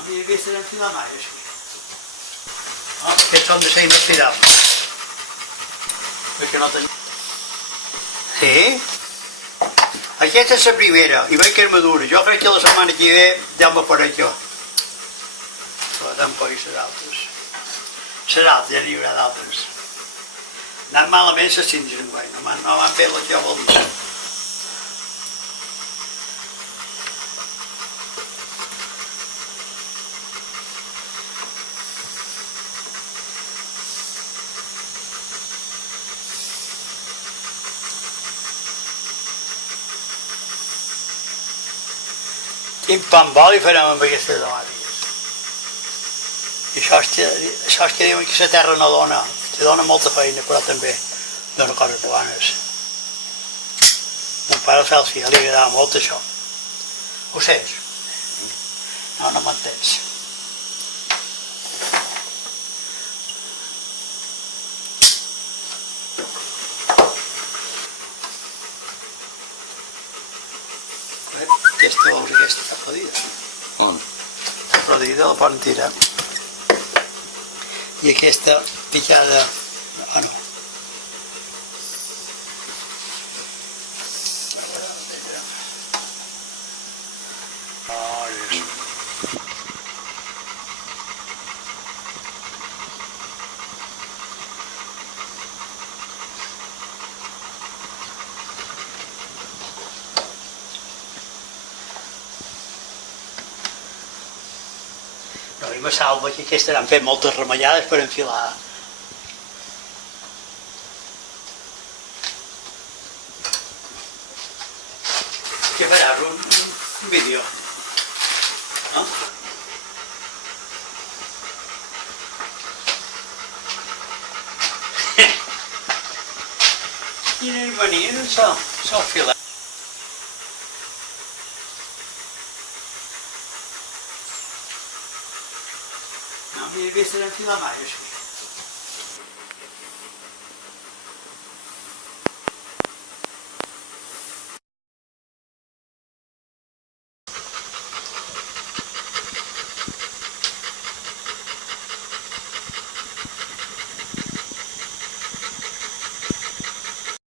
havia vist enfilar mai, així. Aquests són de ser inoxidables. Perquè no tenia... Sí? Aquesta és la primera, i veig que és madura. Jo crec que la setmana que ve ja me faré jo. Però tampoc serà altres. Serà altres, ja n'hi haurà d'altres. Anant malament se cindren, guai. No m'han fet la que jo volia. Quin pa amb oli farem amb aquestes tomàtiques. I això és que diuen que la terra no dona, que dona molta feina, però també dona coses bones. Mon pare Celsi, li agradava molt això. Ho sents? No, no m'entens. Aquesta veus aquesta afrodida. Afrodida la poden tirar. I aquesta picada... Ah, no. No, i me salva que aquestes han fet moltes remellades per enfilar. Què faràs? Un vídeo? No? Quines manies, això? Això filar. No havia vist enfilar mai, això.